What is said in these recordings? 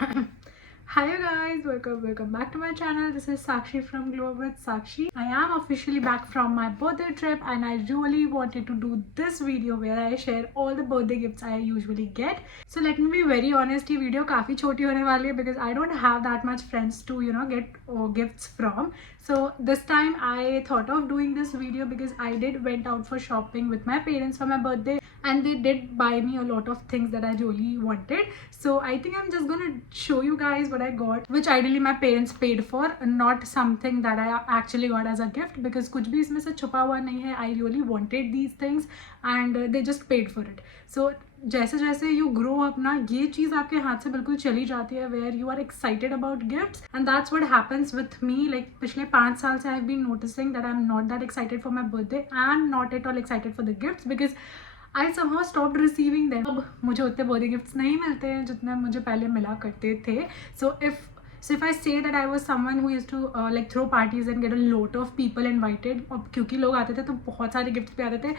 Hi you guys, welcome back to my channel. This is Sakshi from Glow with Sakshi. I am officially back from my birthday trip and I really wanted to do this video where I share all the birthday gifts I usually get. So let me be very honest, this video काफी छोटी होने वाली है because I don't have that much friends to get gifts from. So this time I thought of doing this video because I did went out for shopping with my parents for my birthday and they did buy me a lot of things that I really wanted. So I think I'm just gonna show you guys what I got, which ideally my parents paid for, not something that I actually got as a gift because कुछ भी इसमें से छुपा हुआ नहीं है. I really wanted these things and they just paid for it. So जैसे जैसे यू ग्रो अप ना, ये चीज़ आपके हाथ से बिल्कुल चली जाती है where you are excited about gifts and that's what happens with me. Like पिछले 5 साल से I have been noticing that I am not that excited for my birthday and not at all excited for the gifts because I somehow stopped receiving them. अब मुझे उतने birthday gifts नहीं मिलते हैं जितने मुझे पहले मिला करते थे. So if I say that I was someone who used to like throw parties and get a lot of people invited, और क्योंकि लोग आते थे तो बहुत सारे गिफ्ट्स पे आते थे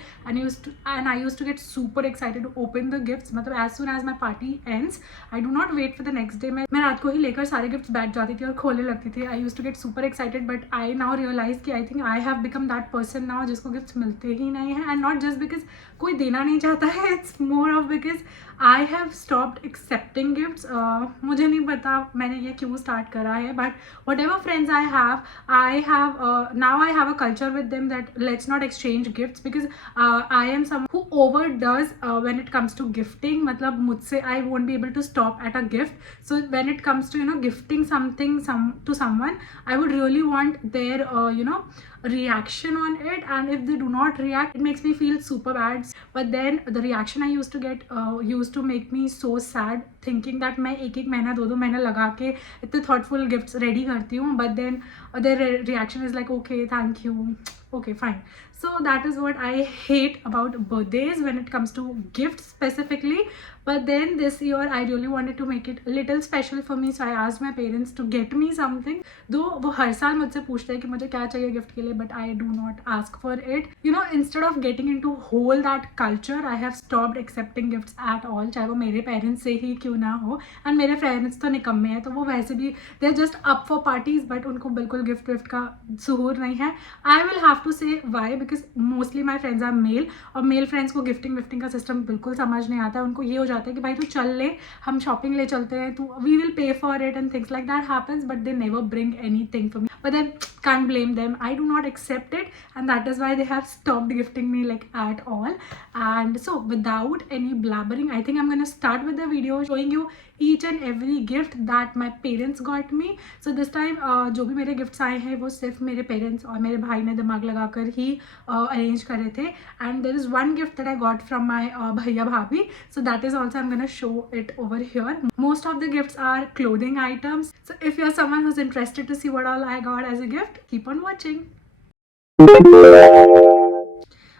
and I used to get super excited to open the gifts. मतलब as soon as my party ends, I do not wait for the next day. मैं रात को ही लेकर सारे गिफ्ट्स बैठ जाती थी और खोलने लगती थी. I used to get super excited, but I now realize कि I think I have become that person now जिसको गिफ्ट्स मिलते ही नहीं हैं, and not just because कोई देना नहीं चाहता है. It's more of because I have stopped accepting gifts. मुझे नहीं पता मैंने ये क्यों स्टार्ट करा है, but whatever friends I have now I have a culture with them that let's not exchange gifts because I am someone who overdoes when it comes to gifting. मतलब मुझसे I won't be able to stop at a gift. So when it comes to gifting something to someone, I would really want their reaction on it, and if they do not react, it makes me feel super bad. But then the reaction I used to get used to make me so sad, thinking that मैं एक महीना 2 महीना लगा के इतने thoughtful gifts ready करती हूँ, but then their reaction is like okay, thank you, okay, fine. So that is what I hate about birthdays when it comes to gifts specifically. But then this year I really wanted to make it a little special for me, so I asked my parents to get me something. Though वो हर साल मुझसे पूछते हैं कि मुझे क्या चाहिए gift के लिए, but I do not ask for it. Instead of getting into whole that culture, I have stopped accepting gifts at all, चाहे वो मेरे पेरेंट्स से ही क्यों ना हो. एंड मेरे पेरेंट्स तो निकम्मे हैं, तो वो वैसे भी they are just up for parties, but उनको बिल्कुल गिफ्ट का सुहूर नहीं है. I will have to say why because mostly my friends are male, और मेल फ्रेंड्स को गिफ्टिंग का सिस्टम बिल्कुल समझ नहीं आता है. उनको ये हो जाता है कि भाई तू चल ले, हम शॉपिंग ले चलते हैं, तू we will pay for it and things like that happens, but they never bring anything for me. But then can't blame them. I do not accept it, and that is why they have stopped gifting me like at all. And so without any blabbering, I think I'm gonna start with the video showing you each and every gift that my parents got me. So this time जो भी मेरे gifts आए हैं वो सिर्फ मेरे parents और मेरे भाई ने दिमाग लगाकर ही अरेंज करे थे. And there is one gift that I got from my भैया भाभी, so that is also I am gonna show it over here. Most of the gifts are clothing items. So if you're someone who's interested to see what all I got as a gift, keep on watching.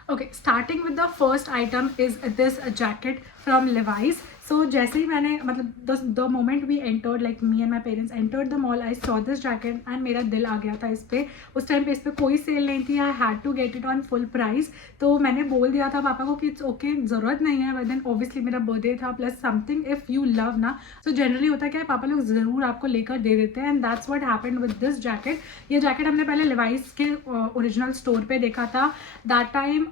Okay, starting with the first item is this jacket from Levi's. So जैसे ही मैंने मतलब the moment we entered, like me and my parents entered the mall, I saw this jacket and मेरा दिल आ गया था इस पर. उस टाइम पे इस पर कोई सेल नहीं थी. I had to get it on full price. तो मैंने बोल दिया था पापा को कि इट्स ओके, ज़रूरत नहीं है. बट देन ऑब्वियसली मेरा बर्थडे था plus something if you love ना, तो जनरली होता है क्या है, पापा लोग ज़रूर आपको लेकर दे देते हैं. And that's what happened with this jacket. ये जैकेट हमने पहले लिवाइस के ओरिजिनल स्टोर पे देखा था. दैट टाइम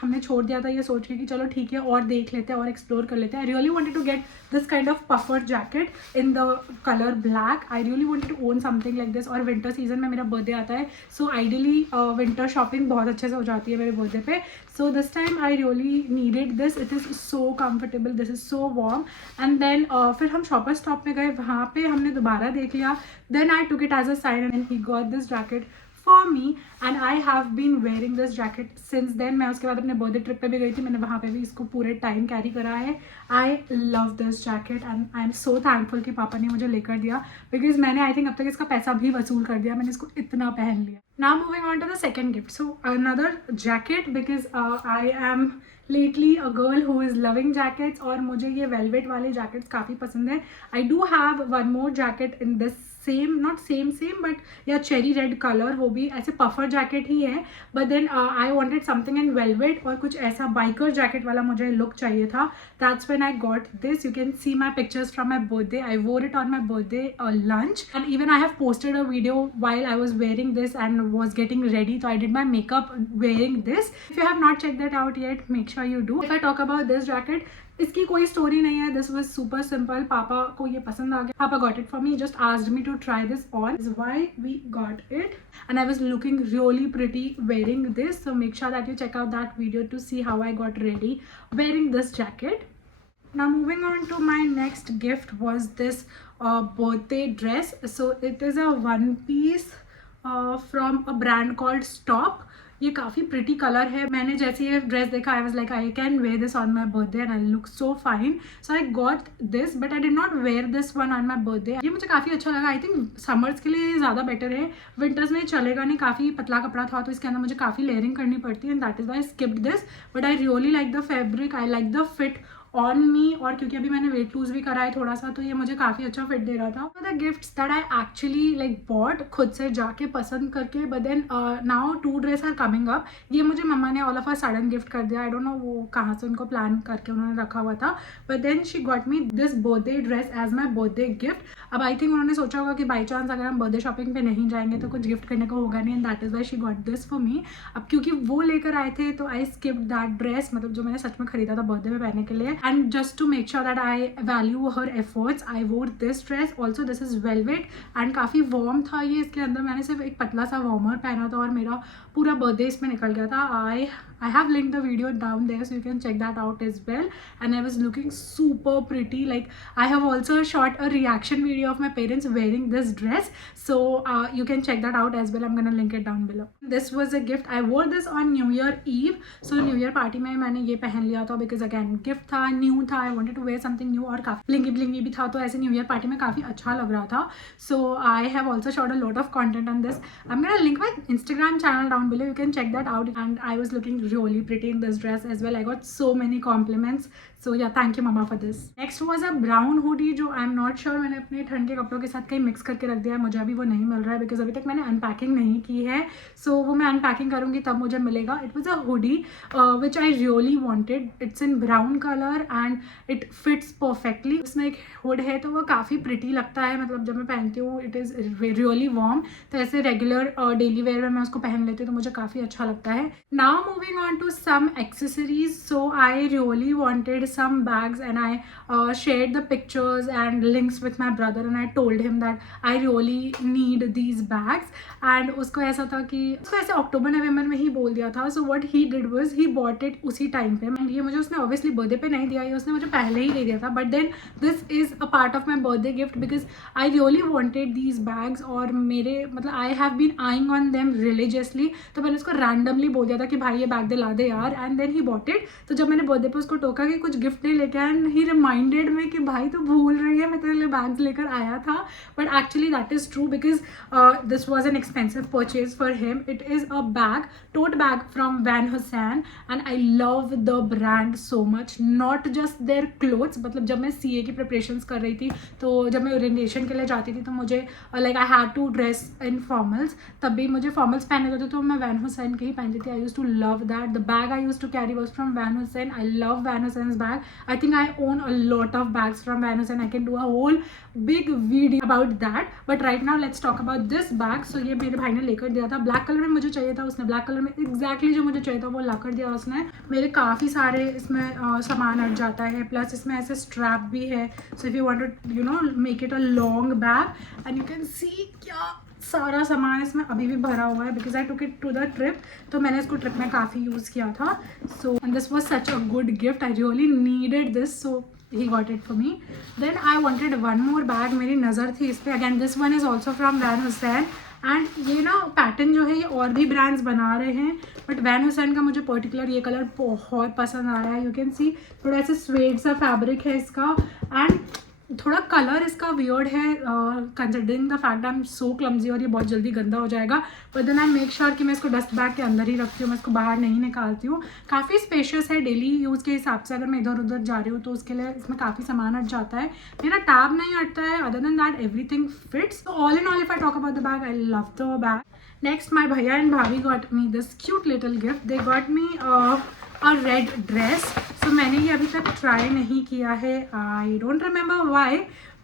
हमने छोड़ दिया था ये सोच के कि चलो ठीक है और देख लेते हैं और एक्सप्लोर कर लेते हैं. I really wanted to get this kind of puffer jacket in the color black. I really wanted to own something like this. और winter season में मेरा बर्थडे आता है, so ideally winter shopping बहुत अच्छे से हो जाती है मेरे बर्थडे पे. So this time I really needed this. It is so comfortable. This is so warm. And then फिर हम शॉपर स्टॉप में गए, वहाँ पे हमने दोबारा देख लिया. Then I took it as a sign and he got this jacket for me and I have been wearing this jacket since then. मैं उसके बाद अपने बर्थडे ट्रिप पे भी गई थी, मैंने वहाँ पे भी इसको पूरे टाइम कैरी करा है. आई love this jacket and I am so thankful कि पापा ने मुझे लेकर दिया बिकॉज मैंने आई थिंक अब तक इसका पैसा भी वसूल कर दिया. मैंने इसको इतना पहन लिया. Now moving on to the second gift. So another jacket because I am lately a girl who is loving jackets और मुझे ये वेलवेट वाले जैकेट्स काफ़ी पसंद है. I do have one more jacket in this same, not same but yeah cherry red colour, वो भी ऐसे पफर जैकेट ही है, but then I wanted something in velvet और कुछ ऐसा बाइकर जैकेट वाला मुझे लुक चाहिए था. That's when I got this. You can see my pictures from my birthday. आई वोर it on my birthday lunch, and even I have posted a video while I was wearing this and was getting ready, so I did my makeup wearing this. If you have not checked that out yet, make sure you do. If I talk about this jacket, इसकी कोई story नहीं है. This was super simple. पापा को ये पसंद आ गया. पापा got it for me, just asked me to try this on. Is why we got it and I was looking really pretty wearing this. So make sure that you check out that video to see how I got ready wearing this jacket. Now moving on to my next gift was this birthday dress. So it is a one piece from a brand called Stop. ये काफ़ी pretty colour है. मैंने जैसे ये dress देखा I was like I can wear this on my birthday and I look so fine. So I got this but I did not wear this one on my birthday. ये मुझे काफ़ी अच्छा लगा. आई थिंक समर्स के लिए ज़्यादा better है, winters में चलेगा नहीं. काफ़ी पतला कपड़ा था तो इसके अंदर मुझे काफ़ी लेयरिंग करनी पड़ती है, and that is why I skipped this. But I really like the fabric, I like the fit on me. और क्योंकि अभी मैंने वेट लूज भी करा है थोड़ा सा, तो ये मुझे काफ़ी अच्छा फिट दे रहा था. The gifts that I actually like bought खुद से जाके पसंद करके, but then now 2 dress are coming up. ये मुझे मम्मा ने all of a sudden gift कर दिया. आई डोंट नो वो कहाँ से उनको प्लान करके उन्होंने रखा हुआ था, but then she got me this birthday dress as my birthday gift. अब आई थिंक उन्होंने सोचा होगा कि बाई चांस अगर हम बर्थडे शॉपिंग पे नहीं जाएंगे तो कुछ गिफ्ट करने को होगा नहीं, and that is why she got this for me. अब क्योंकि वो लेकर आए थे तो आई स्किप्ड दैट ड्रेस, मतलब जो मैंने सच में खरीदा था बर्थडे में पहनने के लिए. And just to make sure that I value her efforts, I wore this dress. Also this is velvet and काफ़ी warm था ये. इसके अंदर मैंने सिर्फ एक पतला सा वार्मर पहना था और मेरा पूरा बर्थडे इसमें निकल गया था. I have linked the video down there so you can check that out as well, and I was looking super pretty. Like I have also shot a reaction video of my parents wearing this dress, so you can check that out as well. I'm gonna link it down below. This was a gift. I wore this on New Year Eve. So New Year party में मैंने ये पहन लिया था because again gift था, new था. I wanted to wear something new और काफ़ी blingy भी था, तो ऐसे New Year party में काफ़ी अच्छा लग रहा था. So I have also shot a lot of content on this. I'm gonna link my Instagram channel down below. You can check that out. And I was looking really pretty in this dress as well. I got so many compliments. So yeah, thank you mama for this. Next was a brown hoodie जो I'm not sure मैंने अपने ठंड के कपड़ों के साथ कहीं mix करके रख दिया है. मुझे अभी वो नहीं मिल रहा है बिकॉज अभी तक मैंने अनपैकिंग नहीं की है. सो वो मैं अनपैकिंग करूँगी तब मुझे मिलेगा. It was a hoodie which I really wanted. It's in brown colour and it fits perfectly. उसमें एक हुड है तो वो काफ़ी प्रिटी लगता है. मतलब जब मैं पहनती हूँ इट इज़ रियली वार्म. तो ऐसे रेगुलर डेली वेयर में मैं उसको पहन लेती हूँ तो मुझे काफ़ी अच्छा लगता है. Now moving on to some accessories. So I really wanted some bags and I shared the pictures and links with my brother and I told him that I really need these bags. and उसको ऐसा था कि उसको ऐसे अक्टूबर नवंबर में ही बोल दिया था. so what he did was he bought it उसी टाइम पे. ये मुझे उसने obviously बर्थडे पे नहीं दिया, ये उसने मुझे पहले ही दे दिया था. but then this is a part of my birthday gift because I really wanted these bags. और मेरे मतलब I have been eyeing on them religiously. तो मैंने उसको randomly बोल दिया था कि भाई ये बैग दिला दे यार, and then he bought it. तो जब मैंने बर्थडे पे उसको टोका कि कुछ गिफ्ट नहीं लेके आया, एंड ही रिमाइंडेड में कि भाई तू भूल रही है मैं तेरे लिए बैग्स लेकर आया था. But actually that is true because this was an expensive purchase for him. It is a bag, tote bag from Van Heusen and I love the brand so much. Not just their clothes. मतलब जब मैं CA की preparations कर रही थी तो जब मैं ओरिएंटेशन के लिए जाती थी तो मुझे like I had to dress in formals. तब भी मुझे फॉर्मल्स पहने होते तो मैं वैन हुसैन के ही पहनती थी. I used to love that. The bag I used to carry was from Van Heusen. I love Van Heusen's bag. I think I own a lot of bags from Van Heusen. I can do a whole big video about that. But right now let's talk about this bag. So ये मेरे भाई ने लेकर दिया था. Black colour में मुझे चाहिए था, उसने ब्लैक कलर में exactly जो मुझे चाहिए था वो ला कर दिया उसने. मेरे काफ़ी सारे इसमें सामान अट जाता है. प्लस इसमें ऐसे स्ट्रैप भी है. So if you want to you know make it a long bag and you can see क्या सारा सामान इसमें अभी भी भरा हुआ है because I took it to the trip. तो मैंने इसको ट्रिप में काफ़ी यूज़ किया था. So and this was such a good gift. I really needed this. So he got it for me. Then I wanted one more bag. मेरी नज़र थी इस पर. Again this one is also from Van Heusen. And ये ना pattern जो है ये और भी ब्रांड्स बना रहे हैं बट वैन हुसैन का मुझे पर्टिकुलर ये कलर बहुत पसंद आया है. यू कैन सी थोड़ा ऐसे स्वेड सा फैब्रिक है इसका. एंड थोड़ा कलर इसका वियर्ड है considering the fact I am so clumsy और ये बहुत जल्दी गंदा हो जाएगा, but then I make sure कि मैं इसको डस्ट बैग के अंदर ही रखती हूँ, मैं इसको बाहर नहीं निकालती हूँ। काफ़ी स्पेशियस है डेली यूज़ के हिसाब से, अगर मैं इधर उधर जा रही हूँ तो उसके लिए इसमें काफ़ी सामान हट जाता है, मेरा टैब नहीं हटता है, other than that everything fits. All in all if I talk about the bag, I love the bag. Next my भैया एंड भाभी got me this cute little gift, they got me a red dress. So मैंने ये अभी तक try नहीं किया है, I don't remember why,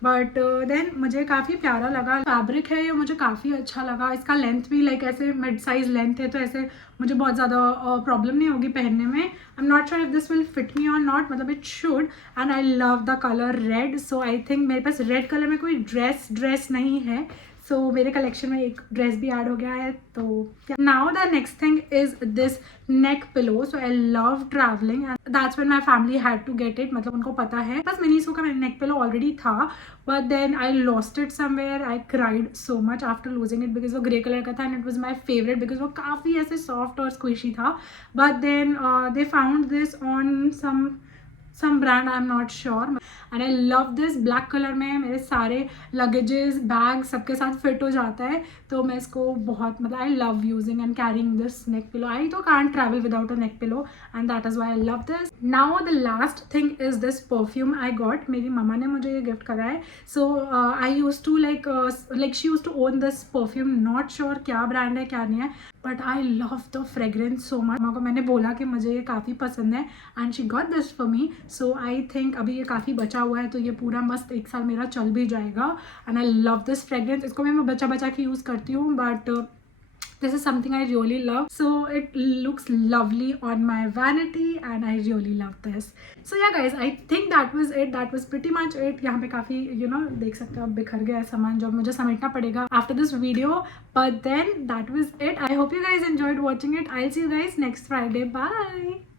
but then मुझे काफ़ी प्यारा लगा। फैब्रिक है ये, मुझे काफ़ी अच्छा लगा। इसका लेंथ भी लाइक ऐसे मिड साइज लेंथ है, तो ऐसे मुझे बहुत ज़्यादा प्रॉब्लम नहीं होगी पहनने में। I am not sure if this will fit me और नॉट, मतलब it should. And I love the colour red, so I think मेरे पास रेड कलर में कोई ड्रेस नहीं है, सो मेरे कलेक्शन में एक ड्रेस भी ऐड हो गया है। तो now the next thing is this neck pillow. So I love travelling and that's when my family had to get it, मतलब उनको पता है। बस मिनीसो का नेक पिलो ऑलरेडी था, but then I lost it somewhere. I cried so much after losing it because वो grey colour का था and it was my favourite because वो काफ़ी ऐसे सॉफ्ट और स्क्विशी था। But then they found this on some brand, I am not sure, and I love this black color में मेरे सारे लगेजेस बैग सबके साथ फिट हो जाता है, तो मैं इसको बहुत मतलब I love using and carrying this neck pillow. I तो can't travel without a neck pillow and that is why I love this. Now the last thing is this perfume I got, मेरी मम्मा ने मुझे ये gift करा है। So I used to like she used to own this perfume, not sure क्या brand है क्या नहीं है, but I love the fragrance so much. मम्मा को मैंने बोला कि मुझे ये काफ़ी पसंद है and she got this for me. So I think अभी ये काफ़ी बचा हुआ है, तो ये पूरा मस्त 1 साल मेरा चल भी जाएगा and I love this fragrance. इसको मैं बचा के यूज़ करती हूँ, but this is something I really love, so it looks lovely on my vanity and I really love this. So yeah guys, I think that was pretty much it. यहाँ पे काफ़ी देख सकते हो आप बिखर गया है सामान जो मुझे समेटना पड़ेगा after this video, but then that was it. I hope you guys enjoyed watching it. I'll see you guys next Friday. Bye.